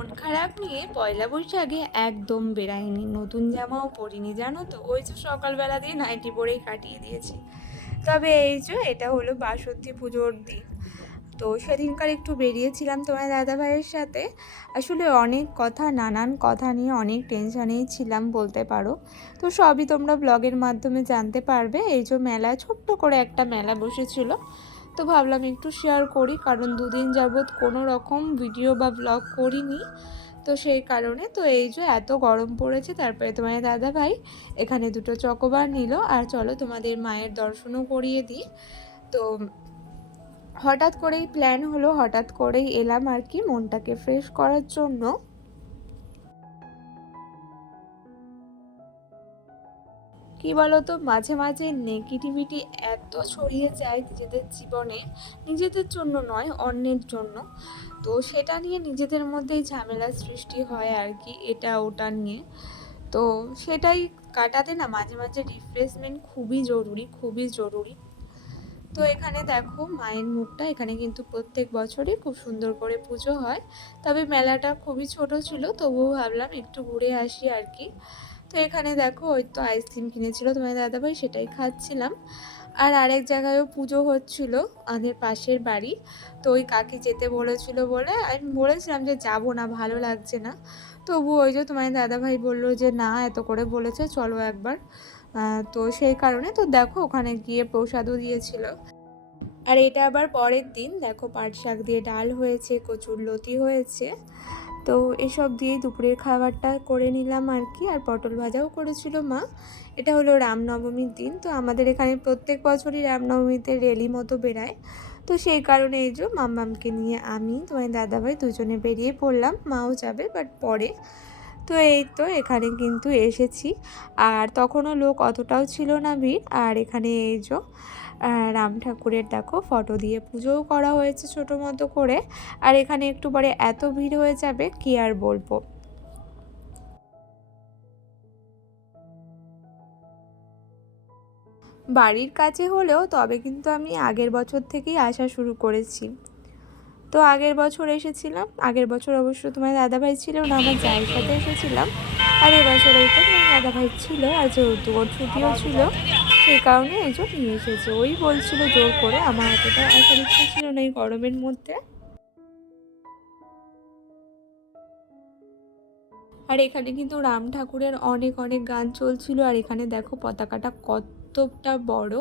মন খারাপ নিয়ে পয়লা বৈশাখে একদম বেরাইনি, নতুন জামাও পরিনি জানো তো। ওই যে সকালবেলা দিয়ে নাইটি পরেই কাটিয়ে দিয়েছি। তবে এই যে এটা হলো বাসন্তী পুজোর দিন, তো সেদিনকার একটু বেরিয়েছিলাম তোমার দাদা ভাইয়ের সাথে। আসলে অনেক কথা, নানান কথা নিয়ে অনেক টেনশানেই ছিলাম বলতে পারো। তো সবই তোমরা ব্লগের মাধ্যমে জানতে পারবে। এই যে মেলা, ছোট্ট করে একটা মেলা বসেছিল, তো ভাবলাম একটু শেয়ার করি, কারণ দুদিন যাবৎ কোনো রকম ভিডিও বা ব্লগ করিনি। তো সেই কারণে তো এই যে এত গরম পড়েছে, তারপরে তোমার দাদা ভাই এখানে দুটো চকোবার নিল। আর চলো তোমাদের মায়ের দর্শনও করিয়ে দিই। তো হঠাৎ করেই প্ল্যান হলো, হঠাৎ করেই এলাম আর কি, মনটাকে ফ্রেশ করার জন্য। কি বলতো, মাঝে মাঝে নেগেটিভিটি এত ছড়িয়ে যায় নিজেদের জীবনে, নিজেদের জন্য নয় অন্যের জন্য। তো সেটা নিয়ে নিজেদের মধ্যেই ঝামেলার সৃষ্টি হয় আর কি, এটা ওটা নিয়ে। তো সেটাই কাটাতে না মাঝে মাঝে রিফ্রেশমেন্ট খুবই জরুরি, খুবই জরুরি। তো এখানে দেখো মায়ের মুখটা, এখানে কিন্তু প্রত্যেক বছরই খুব সুন্দর করে পুজো হয়। তবে মেলাটা খুবই ছোট ছিল, তবুও ভাবলাম একটু ঘুরে আসি আর কি। তো এখানে দেখো ওই তো আইসক্রিম কিনেছিল তোমার দাদাভাই, সেটাই খাচ্ছিলাম। আর আরেক জায়গায়ও পুজো হচ্ছিল আমাদের পাশের বাড়ি। তো ওই কাকি যেতে বলেছিল বলে আমি বলেছিলাম যে যাব না, ভালো লাগছে না। তবু ওই যে তোমার দাদাভাই বললো যে না, এত করে বলেছে চলো একবার। তো সেই কারণে তো দেখো ওখানে গিয়ে প্রসাদও দিয়েছিল। আর এটা আবার পরের দিন, দেখো পাট শাক দিয়ে ডাল হয়েছে, কচুর লতি হয়েছে। তো এসব দিয়েই দুপুরের খাবারটা করে নিলাম আর কি। আর পটল ভাজাও করেছিল মা। এটা হলো রামনবমীর দিন, তো আমাদের এখানে প্রত্যেক বছরই রামনবমীতে র্যালি মতো বেরায়। তো সেই কারণে এই যে মাম্মামকে নিয়ে আমি তোমার দাদাভাই দুজনে বেরিয়ে পড়লাম, মাও যাবে বাট পরে। তো এই তো এখানে কিন্তু এসেছি, আর তখনও লোক অতটাও ছিল না ভিড়। আর এখানে এই যে রাম ঠাকুরের দেখো ফটো দিয়ে পুজোও করা হয়েছে ছোটো মতো করে। আর এখানে একটু পরে এত ভিড় হয়ে যাবে কি আর বলবো। বাড়ির কাছে হলেও তবে কিন্তু আমি আগের বছর থেকেই আসা শুরু করেছি। তো আগের বছর এসেছিলাম, আগের বছর অবশ্য তোমার দাদাভাই ছিল না, আমার জায়ের সাথে এসেছিলাম। আর এবছর এই তো তোমার দাদাভাই ছিল, আর যেহেতু ওর ছুটিও ছিল, সেই কারণে এই যে নিয়ে এসেছে। ওই বলছিল জোর করে, আমার এতটা আসার ইচ্ছে ছিল না এই গরমের মধ্যে। আর এখানে কিন্তু রাম ঠাকুরের অনেক অনেক গান চলছিল। আর এখানে দেখো পতাকাটা কতটা বড়,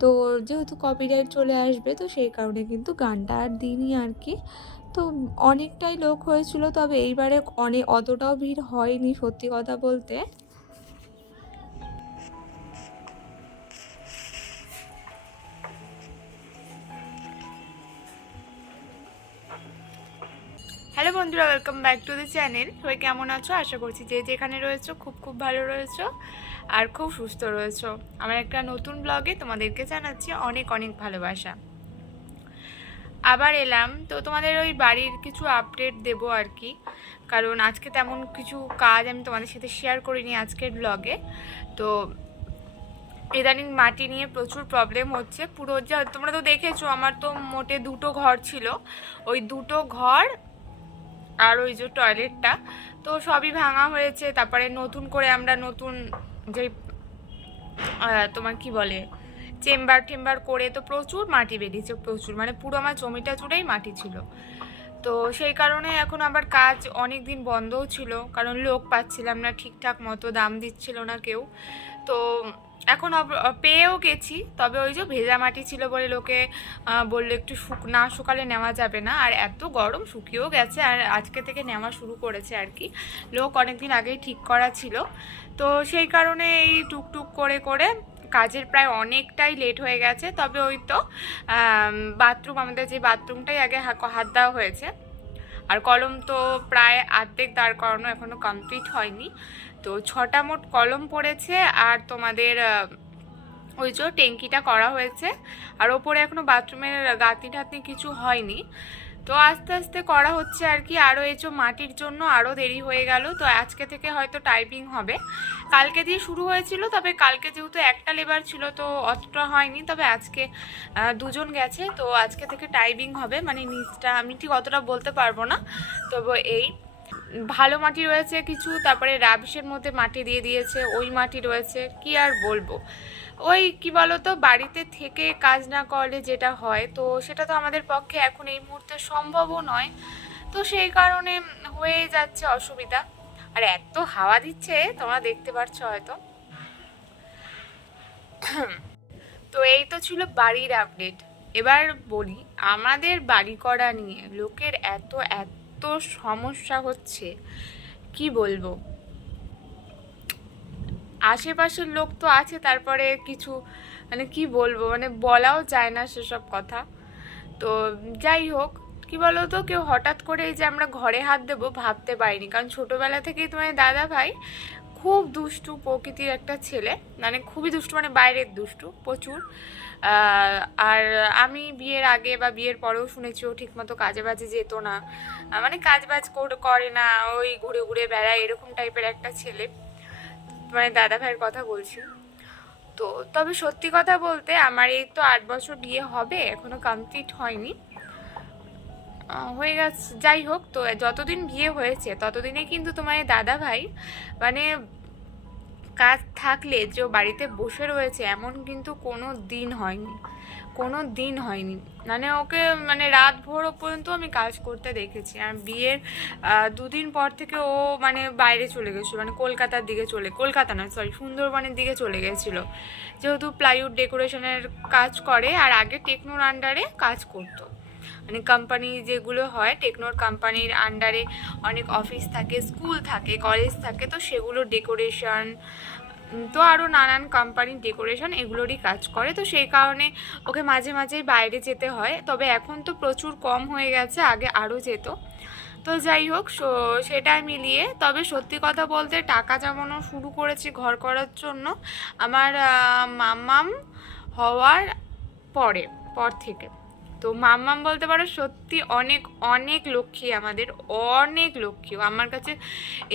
তো যেহেতু কপিরাইট চলে আসবে, তো সেই কারণে কিন্তু গানটা আর দিইনি আর কি। তো অনেকটাই লোক হয়েছিল, তবে এইবারে অতটাও ভিড় হয়নি সত্যি কথা বলতে। হ্যালো বন্ধুরা, welcome back to the channel. সবাই কেমন আছো? আশা করছি যে যেখানে রয়েছো খুব খুব ভালো রয়েছো আর খুব সুস্থ রয়েছো। আমার একটা নতুন ব্লগে তোমাদেরকে জানাচ্ছি অনেক অনেক ভালোবাসা। আবার এলাম তো তোমাদের ওই বাড়ির কিছু আপডেট দেবো আর কি, কারণ আজকে তেমন কিছু কাজ আমি তোমাদের সাথে শেয়ার করিনি আজকের ব্লগে। তো ইদানিং মাটি নিয়ে প্রচুর প্রবলেম হচ্ছে। পুরো যা তোমরা তো দেখেছো, আমার তো মোটে দুটো ঘর ছিল, ওই দুটো ঘর আর ওই যে টয়লেটটা, তো সবই ভাঙা হয়েছে। তারপরে নতুন করে আমরা নতুন যে তোমার কি বলে চেম্বার টেম্বার করে, তো প্রচুর মাটি বেরিয়েছে, প্রচুর, মানে পুরো আমার জমিটা জুড়েই মাটি ছিল। তো সেই কারণে এখন আবার কাজ অনেক দিন বন্ধও ছিল, কারণ লোক পাচ্ছিলাম না, ঠিকঠাক মতো দাম দিচ্ছিল না কেউ। তো এখন পেয়েও গেছি, তবে ওই যে ভেজা মাটি ছিল বলে লোকে বললো একটু না শুকালে নেওয়া যাবে না। আর এত গরম শুকিয়েও গেছে, আর আজকে থেকে নেওয়া শুরু করেছে আর কি। লোক অনেকদিন আগেই ঠিক করা ছিল। তো সেই কারণে এই টুকটুক করে করে কাজের প্রায় অনেকটাই লেট হয়ে গেছে। তবে ওই তো বাথরুম, আমাদের যে বাথরুমটাই আগে হাত দেওয়া হয়েছে, আর কলম তো প্রায় অর্ধেক দাঁড় করানো, এখনও কমপ্লিট হয়নি। তো 6টা মোট কলম পড়েছে। আর তোমাদের ওই যে ট্যাঙ্কিটা করা হয়েছে, আর ওপরে এখনও বাথরুমের গাঁথনি টাতনি কিছু হয়নি। তো আস্তে আস্তে করা হচ্ছে আর কি। আরও এই যে মাটির জন্য আরও দেরি হয়ে গেল। তো আজকে থেকে হয়তো টাইপিং হবে। কালকে দিয়ে শুরু হয়েছিল, তবে কালকে যেহেতু একটা লেবার ছিল তো অতটা হয়নি, তবে আজকে দুজন গেছে, তো আজকে থেকে টাইপিং হবে। মানে নিচটা আমি ঠিক অতটা বলতে পারবো না, তবে এই। ভালো মাটি রয়েছে কিছু, তারপরে রাবিশের মধ্যে মাটি দিয়ে দিয়েছে, ওই মাটি রয়েছে। কি আর বলবো, ওই কি বলতো, বাড়িতে থেকে কাজ না করলে যেটা হয়, তো সেটা তো আমাদের পক্ষে এখন এই মুহূর্তে সম্ভবও নয়। তো সেই কারণে হয়ে যাচ্ছে অসুবিধা। আর এত হাওয়া দিচ্ছে, তোমরা দেখতে পাচ্ছ হয়তো। তো এই তো ছিল বাড়ির আপডেট। এবার বলি আমাদের বাড়ি করা নিয়ে লোকের এত এত সমস্যা হচ্ছে, কি বলবো। আশেপাশের লোক তো আছে, তারপরে কিছু মানে কি বলবো, মানে বলাও যায় না সেসব কথা। তো যাই হোক, কি বলো তো, কেউ হঠাৎ করে এই যে আমরা ঘরে হাত দেবো ভাবতে পারিনি, কারণ ছোটোবেলা থেকেই তোমার দাদা ভাই খুব দুষ্টু প্রকৃতির একটা ছেলে, মানে খুবই দুষ্টু, মানে বাইরের দুষ্টু প্রচুর। আর আমি বিয়ের আগে বা বিয়ের পরেও শুনেছি ও ঠিকমতো কাজে বাজে যেত না, মানে কাজ বাজ করে না, ওই ঘুরে ঘুরে বেড়ায়, এরকম টাইপের একটা ছেলে, মানে দাদা ভাইয়ের কথা বলছি। তো তবে সত্যি কথা বলতে আমার এই তো 8 বছর বিয়ে হবে, এখনো কমপ্লিট হয়নি, হয়ে গেছে। যাই হোক, তো যতদিন বিয়ে হয়েছে ততদিনে কিন্তু তোমার দাদা ভাই মানে কাজ থাকলে যে বাড়িতে বসে রয়েছে এমন কিন্তু কোনো দিন হয়নি, কোনো দিন হয়নি। মানে ওকে মানে রাত ভোর পর্যন্ত আমি কাজ করতে দেখেছি। আর বিয়ের 2 দিন পর থেকে ও মানে বাইরে চলে গেছিলো, মানে কলকাতার দিকে কলকাতা নয় সরি, সুন্দরবনের দিকে চলে গেছিলো, যেহেতু প্লাইউড ডেকোরেশনের কাজ করে, আর আগে টেকনোর আন্ডারে কাজ করতো। মানে কোম্পানি যেগুলো হয় টেকনোর কোম্পানির আন্ডারে অনেক অফিস থাকে, স্কুল থাকে, কলেজ থাকে, তো সেগুলো ডেকোরেশন, তো আরও নানান কোম্পানির ডেকোরেশন এগুলোরই কাজ করে। তো সেই কারণে ওকে মাঝে মাঝেই বাইরে যেতে হয়, তবে এখন তো প্রচুর কম হয়ে গেছে, আগে আরও যেত। তো যাই হোক, সেটা মিলিয়ে তবে সত্যি কথা বলতে টাকা জমানো শুরু করেছি ঘর করার জন্য আমার মাম্মাম হওয়ার পর থেকে। তো মাম্মাম বলতে পারো সত্যি অনেক অনেক লক্ষ্মী, আমাদের অনেক লক্ষ্মী আমার কাছে,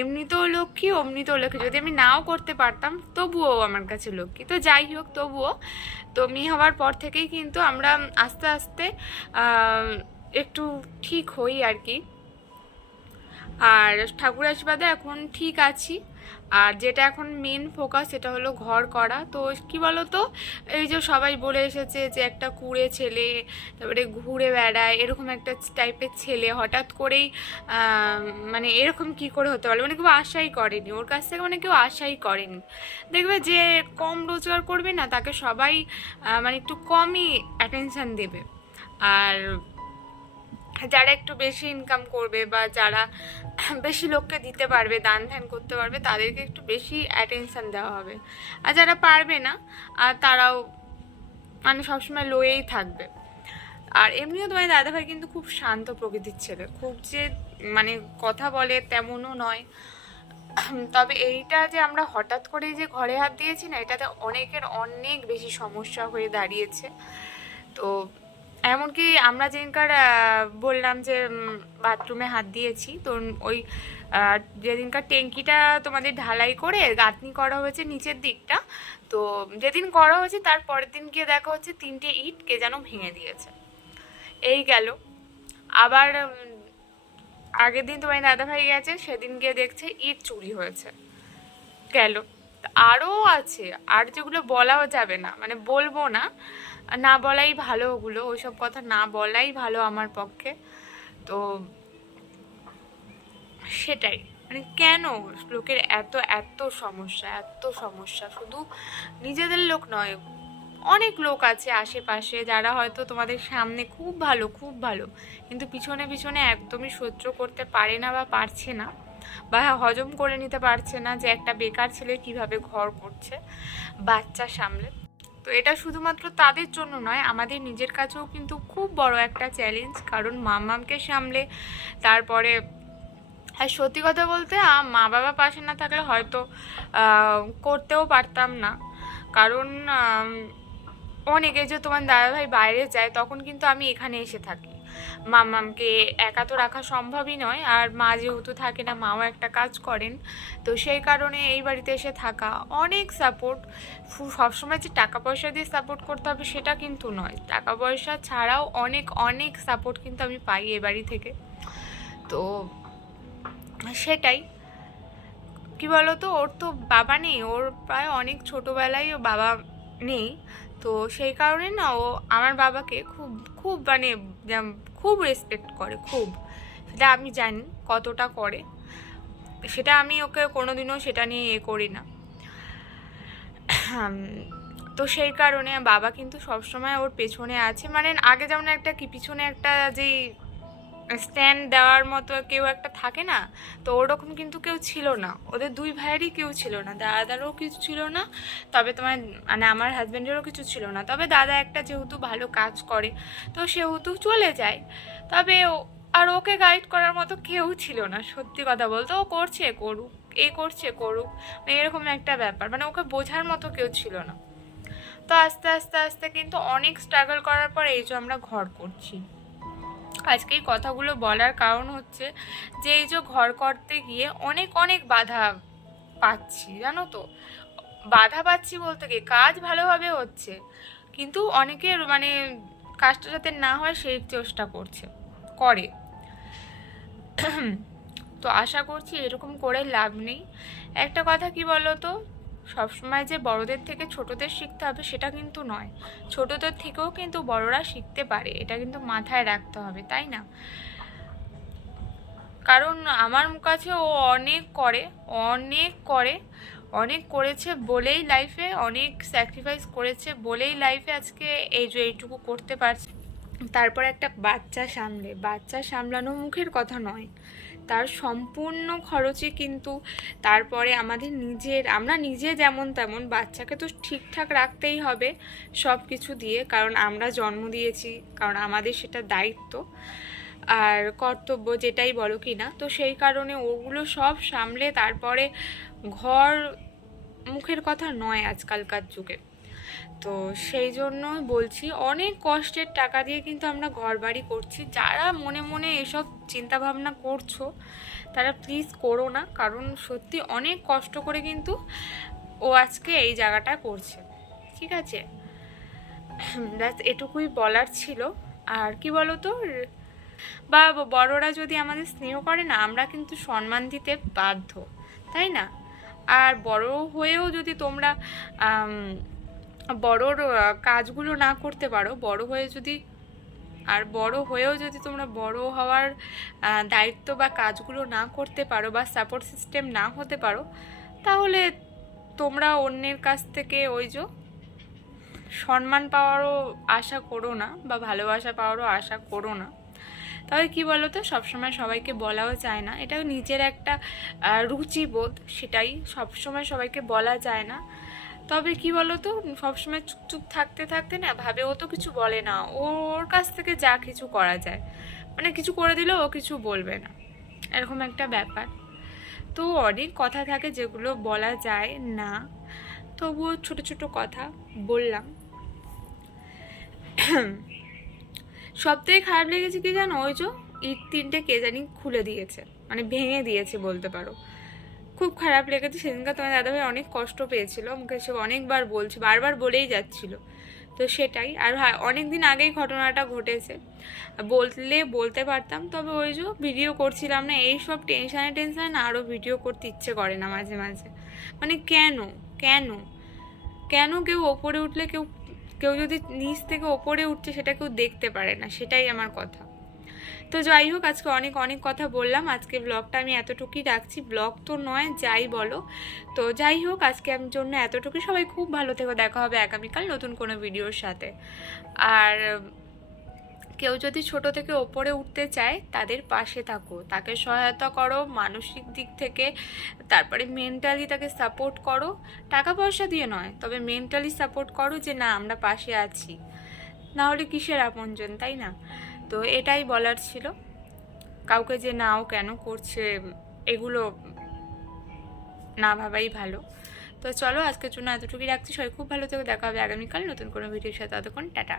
এমনিতেও লক্ষ্মী অমনিতেও লক্ষ্মী, যদি আমি নাও করতে পারতাম তবুও আমার কাছে লক্ষ্মী। তো যাই হোক, তবুও তো মেয়ে হওয়ার পর থেকেই কিন্তু আমরা আস্তে আস্তে একটু ঠিক হই আর কি। আর ঠাকুর আশীর্বাদে এখন ঠিক আছি। আর যেটা এখন মেন ফোকাস সেটা হলো ঘর করা। তো কি বলো তো, এই যে সবাই বলে এসেছে যে একটা কুঁড়ে ছেলে, তারপরে ঘুরে বেড়ায়, এরকম একটা টাইপের ছেলে হঠাৎ করেই মানে এরকম কি করে হতে পারলো, মানে কেউ আশাই করেনি ওর কাছ থেকে, মানে কেউ আশাই করেনি। দেখবে যে কম রোজগার করবে না তাকে সবাই মানে একটু কমই অ্যাটেনশান দেবে, আর যারা একটু বেশি ইনকাম করবে বা যারা বেশি লোককে দিতে পারবে, দান ধ্যান করতে পারবে, তাদেরকে একটু বেশি অ্যাটেনশান দেওয়া হবে। আর যারা পারবে না আর তারাও মানে সবসময় লোয়েই থাকবে। আর এমনিও তোমার দাদাভাই কিন্তু খুব শান্ত প্রকৃতির ছেলে, খুব যে মানে কথা বলে তেমনও নয়। তবে এইটা যে আমরা হঠাৎ করে যে ঘরে হাত দিয়েছি না, এটাতে অনেকের অনেক বেশি সমস্যা হয়ে দাঁড়িয়েছে। তো এমনকি আমরা যেদিনকার বললাম যে বাথরুমে হাত দিয়েছি, তো ওই যেদিনকার ট্যাঙ্কিটা তোমাদের ঢালাই করে গাঁথনি করা হয়েছে নিচের দিকটা, তো যেদিন করা হয়েছে তার পরের দিন গিয়ে দেখা হচ্ছে 3টে ইট কে যেন ভেঙে দিয়েছে। এই গেল। আবার আগের দিন তোমার দাদাভাই গেছে, সেদিন গিয়ে দেখছে ইট চুরি হয়েছে, গেল। আরও আছে, আর যেগুলো বলাও যাবে না, মানে বলবো না, না বলাই ভালো, ওগুলো ওইসব কথা না বলাই ভালো আমার পক্ষে। তো সেটাই, মানে কেন লোকের এত এত সমস্যা, এত সমস্যা, শুধু নিজেদের লোক নয়, অনেক লোক আছে আশেপাশে যারা হয়তো তোমাদের সামনে খুব ভালো খুব ভালো, কিন্তু পিছনে পিছনে একদমই সহ্য করতে পারে না বা পারছে না, বা হজম করে নিতে পারছে না যে একটা বেকার ছেলে কিভাবে ঘর করছে বাচ্চা সামলে। তো এটা শুধুমাত্র তাদের জন্য নয়, আমাদের নিজের কাছেও কিন্তু খুব বড় একটা চ্যালেঞ্জ, কারণ মাম্মামকে সামলে, তারপরে আর সত্যি কথা বলতে মা বাবা পাশে না থাকলে হয়তো করতেও পারতাম না, কারণ অনেকে যে তোমার দাদাভাই বাইরে যায় তখন কিন্তু আমি এখানে এসে থাকি, মাম্মামকে একা তো রাখা সম্ভবই নয়, আর মা যেহেতু থাকে না, মাও একটা কাজ করেন, তো সেই কারণে এই বাড়িতে এসে থাকা অনেক সাপোর্ট। সবসময় যে টাকা পয়সা দিয়ে সাপোর্ট করতে হবে সেটা কিন্তু নয়, টাকা পয়সা ছাড়াও অনেক অনেক সাপোর্ট কিন্তু আমি পাই এ বাড়ি থেকে। তো সেটাই, কি বলতো, ওর তো বাবা নেই, ওর প্রায় অনেক ছোটোবেলায় ও বাবা নেই। তো সেই কারণে না ও আমার বাবাকে খুব খুব মানে খুব রেসপেক্ট করে, খুব। সেটা আমি জানি কতটা করে, সেটা আমি ওকে কোনোদিনও সেটা নিয়ে করি না। তো সেই কারণে বাবা কিন্তু সবসময় ওর পেছনে আছে, মানে আগে যেমন একটা কি পিছনে একটা যেই স্ট্যান্ড দেওয়ার মতো কেউ একটা থাকে না, তো ওরকম কিন্তু কেউ ছিল না, ওদের দুই ভাইয়েরই কেউ ছিল না, দাদারও কিছু ছিল না, তবে তোমার মানে আমার হাজব্যান্ডেরও কিছু ছিল না, তবে দাদা একটা যেহেতু ভালো কাজ করে তো সেহেতু চলে যায়, তবে আর ওকে গাইড করার মতো কেউ ছিল না, সত্যি কথা বলতে। ও করছে করুক, এ করছে করুক, মানে এরকম একটা ব্যাপার, মানে ওকে বোঝার মতো কেউ ছিল না। তো আস্তে আস্তে আস্তে কিন্তু অনেক স্ট্রাগল করার পর এই যে আমরা ঘর করছি। আজকে এই কথাগুলো বলার কারণ হচ্ছে যে এই যে ঘর করতে গিয়ে অনেক অনেক বাধা পাচ্ছি, জানো তো। বাধা পাচ্ছি বলতে কি, কাজ ভালোভাবে হচ্ছে কিন্তু অনেকের মানে কাজটা যাতে না হয় সেই চেষ্টা করে। তো আশা করছি এরকম করে লাভ নেই। একটা কথা কি বলো তো, সবসময় যে বড়দের থেকে ছোটদের শিখতে হবে সেটা কিন্তু নয়, ছোটদের থেকেও কিন্তু বড়রা শিখতে পারে, এটা কিন্তু মাথায় রাখতে হবে, তাই না? কারণ আমার কাছে ও অনেক করে, অনেক করে, অনেক করেছে বলেই লাইফে, অনেক স্যাক্রিফাইস করেছে বলেই লাইফে আজকে এই যে এইটুকু করতে পারছে। তারপর একটা বাচ্চা সামলানো মুখের কথা নয়, তার সম্পূর্ণ খরচে কিন্তু তারপরে আমরা নিজে যেমন তেমন বাচ্চাকে তো ঠিকঠাক রাখতেই হবে সব কিছু দিয়ে, কারণ আমরা জন্ম দিয়েছি, কারণ আমাদের সেটা দায়িত্ব আর কর্তব্য যেটাই বলো কি না। তো সেই কারণে ওগুলো সব সামলে তারপরে ঘর মুখের কথা নয় আজকালকার যুগে। তো সেই জন্যই বলছি, অনেক কষ্টের টাকা দিয়ে কিন্তু আমরা ঘর বাড়ি করছি। যারা মনে মনে এসব চিন্তাভাবনা করছো তারা প্লিজ করো না, কারণ সত্যি অনেক কষ্ট করে কিন্তু ও আজকে এই জায়গাটা করছে, ঠিক আছে? এটুকুই বলার ছিল। আর কি বলো তো, বা বড়রা যদি আমাদের স্নেহ করে না, আমরা কিন্তু সম্মান দিতে বাধ্য, তাই না? আর বড় হয়েও যদি তোমরা বড়র কাজগুলো না করতে পারো, বড় হয়েও যদি তোমরা বড় হওয়ার দায়িত্ব বা কাজগুলো না করতে পারো বা সাপোর্ট সিস্টেম না হতে পারো, তাহলে তোমরা অন্যের কাছ থেকে ওই যে সম্মান পাওয়ারও আশা করো না বা ভালোবাসা পাওয়ারও আশা করো না। তবে কি বলো তো, সবসময় সবাইকে বলাও যায় না, এটাও নিজের একটা রুচিবোধ, সেটাই সবসময় সবাইকে বলা যায় না। তবে কি বলো তো, সবসময় চুপচুপ থাকতে থাকতে না ভাবে ও তো কিছু বলে না, ওর কাছ থেকে যা কিছু করা যায়, মানে কিছু করে দিলেও ও কিছু বলবে না, এরকম একটা ব্যাপার। তো অনেক কথা থাকে যেগুলো বলা যায় না, তবুও ছোট ছোট কথা বললাম। সবথেকে খারাপ লেগেছে কি জানো, ওই যে ইট 3টে কে জানি খুলে দিয়েছে, মানে ভেঙে দিয়েছে বলতে পারো। খুব খারাপ লেগেছে সেদিনকার, তোমার দাদাভাই অনেক কষ্ট পেয়েছিল, আমাকে সে অনেকবার বলছে, বারবার বলেই যাচ্ছিল। তো সেটাই। আর হ্যাঁ, অনেক দিন আগেই ঘটনাটা ঘটেছে, বলতে পারতাম, তবে ওই যে ভিডিও করছিলাম না, এইসব টেনশানে না আরও ভিডিও করতে ইচ্ছে করে না মাঝে মাঝে। মানে কেন কেন কেন কেউ ওপরে উঠলে কেউ কেউ যদি নিচ থেকে ওপরে উঠছে সেটা কেউ দেখতে পারে না, সেটাই আমার কথা। তো যাই হোক, আজকে অনেক অনেক কথা বললাম, আজকে ব্লগটা আমি এতটুকুই রাখছি, ব্লগ তো নয় যাই বলো। তো যাই হোক, আজকে আমি জন্য এতটুকুই। সবাই খুব ভালো থেকো, দেখা হবে আগামীকাল নতুন কোনো ভিডিওর সাথে। আর কেউ যদি ছোট থেকে ওপরে উঠতে চায় তাদের পাশে থাকো, তাকে সহায়তা করো মানসিক দিক থেকে, তারপরে মেন্টালি তাকে সাপোর্ট করো, টাকা পয়সা দিয়ে নয়, তবে মেন্টালি সাপোর্ট করো যে না আমরা পাশে আছি, না হলে কিসের আপনজন, তাই না? তো এটাই বলার ছিল, কাউকে যে নাও কেন করছে এগুলো না ভাবাই ভালো। তো চলো, আজকের জন্য এতটুকুই রাখছি, সবাই খুব ভালো থেকো, দেখা হবে আগামীকাল নতুন কোনো ভিডিওর সাথে, ততক্ষণ টাটা।